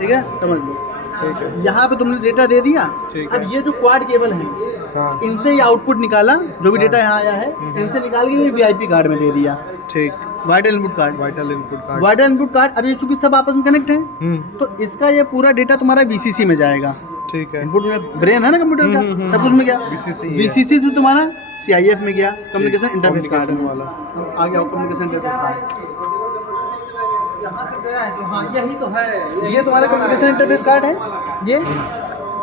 ठीक है, समझ लो। ठीक है। यहाँ पे तुमने डेटा दे दिया। अब ये जो क्वाड केबल है, हाँ इनसे ही आउटपुट निकाला, जो भी डेटा यहाँ आया है इनसे निकाल के ये VIP कार्ड में दे दिया। ठीक। Vital input card, vital input card. Vital input card. अब ये चूंकि सब आपस में कनेक्ट है तो इसका ये पूरा डेटा तुम्हारा VCC में जाएगा। ठीक है। इनपुट में ब्रेन है ना कंप्यूटर का, सब कुछ में गया। VCC से तुम्हारा CIF में गया, कम्युनिकेशन इंटरफेस कार्ड वाला आ गया, कम्युनिकेशन इंटरफेस कार्ड यहाँ से गया है। हाँ यही तो है, ये तुम्हारा कम्युनिकेशन इंटरफेस कार्ड है ये।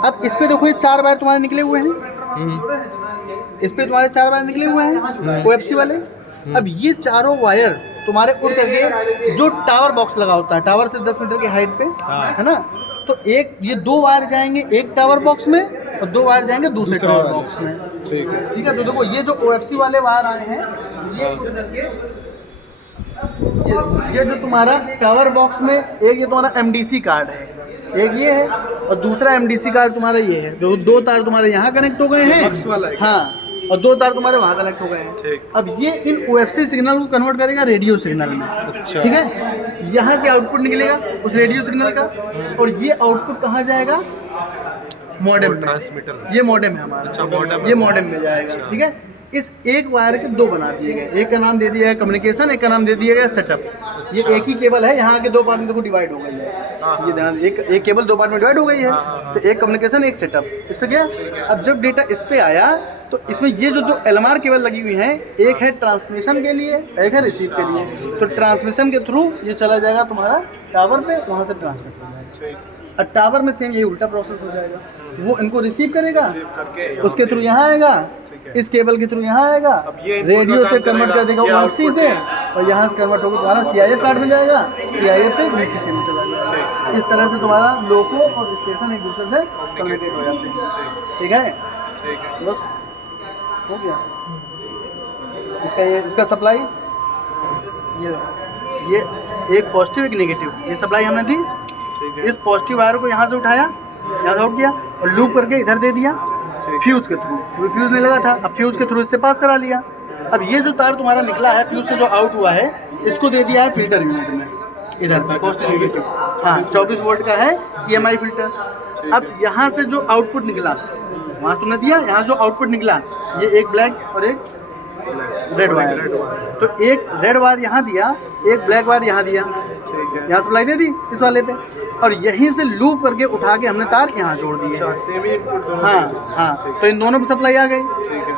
अब इस पे देखो ये 4 वायर तुम्हारे निकले हुए हैं, इस पे तुम्हारे 4 वायर निकले हुए हैं OFC वाले। अब ये चारों वायर तुम्हारे उड़ करके जो टावर बॉक्स लगा होता है, टावर से 10 मीटर की हाइट पे, है ना, तो एक ये 2 वायर जाएंगे एक टावर बॉक्स में और 2 वायर जाएंगे दूसरे टावर बॉक्स में। ठीक है। ठीक है, तो देखो ये जो OFC वाले वायर आए हैं ये उड़ करके ये जो तुम्हारा टावर बॉक्स में एक ये तुम्हारा MDC कार्ड है, एक ये है और दूसरा MDC कार्ड तुम्हारा ये है। जो 2 तार तुम्हारे यहाँ कनेक्ट हो गए हैं, हाँ, और 2 तार तुम्हारे वहाँ कनेक्ट हो गए हैं। अब ये इन OFC सिग्नल को कन्वर्ट करेगा रेडियो सिग्नल में। अच्छा। ठीक है, यहाँ से आउटपुट निकलेगा उस रेडियो सिग्नल का और ये आउटपुट कहाँ जाएगा? मॉडेम में। ट्रांसमीटर, ये मॉडेम है हमारा। अच्छा, मॉडेम, ये मॉडेम में जाएगा। ठीक है, इस एक वायर के 2 बना दिए गए, एक का नाम दे दिया है कम्युनिकेशन, एक का नाम दे दिया गया सेटअप। ये एक ही केबल है, यहाँ के 2 पार्ट में देखो डिवाइड हो गई है। ये ध्यान, एक केबल 2 पार्ट में डिवाइड हो गई है, तो एक कम्युनिकेशन एक सेटअप। इस पे क्या, अब जब डेटा इस पे आया तो इसमें ये जो 2 LMR केबल लगी हुई हैं, एक है ट्रांसमिशन के लिए, एक है रिसीव के लिए। तो ट्रांसमिशन के थ्रू ये चला जाएगा तुम्हारा टावर पे, वहाँ से ट्रांसमिट हो जाएगा। और टावर में सेम यही उल्टा प्रोसेस हो जाएगा, वो इनको रिसीव करेगा, उसके थ्रू यहाँ आएगा, इस केबल के थ्रू यहाँ आएगा, रेडियो से कन्वर्ट कर देगा OFC से और यहाँ से कन्वर्ट होकर तुम्हारा CIF कार्ड में जाएगा, CIF से VCC में चला जाएगा। इस तरह से तुम्हारा लोको और स्टेशन एक दूसरे से कम्युनिकेट हो जाते हैं। ठीक है, बस हो गया इसका। ये इसका सप्लाई, ये एक पॉजिटिव एक नेगेटिव, ये सप्लाई हमने दी। इस पॉजिटिव वायर को यहाँ से उठाया, यहाँ से आउट किया और लूप करके इधर दे दिया फ्यूज़ के थ्रू। फ्यूज़ नहीं लगा था, अब फ्यूज़ के थ्रू इससे पास करा लिया। अब ये जो तार तुम्हारा निकला है फ्यूज़ से जो आउट हुआ है, इसको दे दिया है फिल्टर यूनिट में, इधर पॉजिटिव नेगेटिव। हाँ, 24 वोल्ट का है EMI फिल्टर। अब यहाँ से जो आउटपुट निकला वहाँ तुमने दिया, यहाँ जो आउटपुट निकला ये एक ब्लैक और एक रेड वायर, तो एक रेड वायर यहाँ दिया, एक ब्लैक वायर यहाँ दिया। यहाँ सप्लाई दे दी इस वाले पे और यहीं से लूप करके उठा के हमने तार यहाँ जोड़ दिए। हाँ हाँ, तो इन दोनों पे सप्लाई आ गई।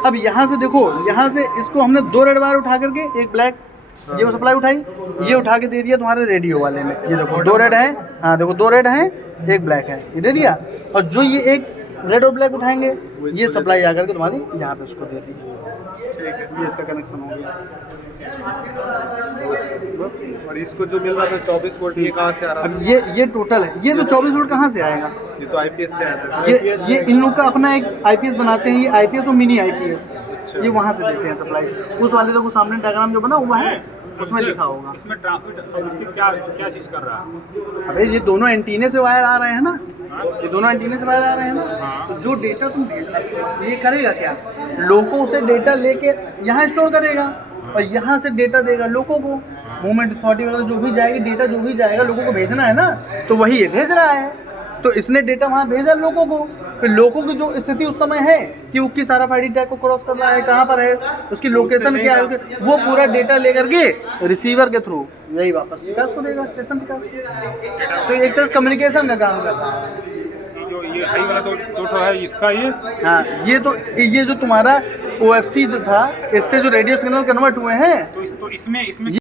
अब यहाँ से देखो, यहाँ से इसको हमने 2 रेड वायर उठा करके एक ब्लैक, ये सप्लाई उठाई, ये उठा के दे दिया तुम्हारे रेडियो वाले में। ये देखो 2 रेड है, हाँ देखो 2 रेड है एक ब्लैक है, ये दे दिया। और जो ये एक रेड और ब्लैक उठाएंगे ये सप्लाई आकर के तुम्हारी यहाँ पे उसको दे दी। ये इसका कनेक्शन हो गया। और इसको जो मिल रहा था 24 वोल्ट, ये कहाँ से आ रहा है? अब ये टोटल है, ये तो 24 वोल्ट कहाँ से आएगा? ये तो IPS से आया था। ये इन लोग का अपना एक IPS बनाते हैं, ये IPS और मिनी IPS, ये वहाँ से देते हैं सप्लाई। उस वाले तो सामने डायग्राम जो बना हुआ है उसमें लिखा होगा। इसमें ट्रांसमिट इससे क्या चीज़ कर रहा है? अबे ये दोनों एंटीने से वायर आ रहे हैं ना, ये दोनों एंटीने से वायर आ रहे हैं ना, तो जो डेटा तुम भेज रहे हो ये करेगा क्या? लोगों से डेटा लेके यहाँ स्टोर करेगा और यहाँ से डेटा देगा लोगों को। मूवमेंट अथॉरिटी वगैरह जो भी जाएगी, डेटा जो भी जाएगा लोगों को भेजना है ना, तो वही ये भेज रहा है। तो इसने डेटा वहाँ भेजा लोगों को, फिर लोगों की जो स्थिति उस समय है कि वो किस RFID टैग को क्रॉस कर रहा है, कहाँ पर है, उसकी लोकेशन क्या है, वो पूरा डेटा लेकर के रिसीवर के थ्रू यही वापस विकास को देगा, स्टेशन विकास को। तो एक तरह कम्युनिकेशन का काम कर रहा है। जो ये हाई वाला तो है इसका, ये हाँ, ये जो तुम्हारा OFC जो था, इससे जो रेडियो सिग्नल कन्वर्ट हुए हैं, तो इसमें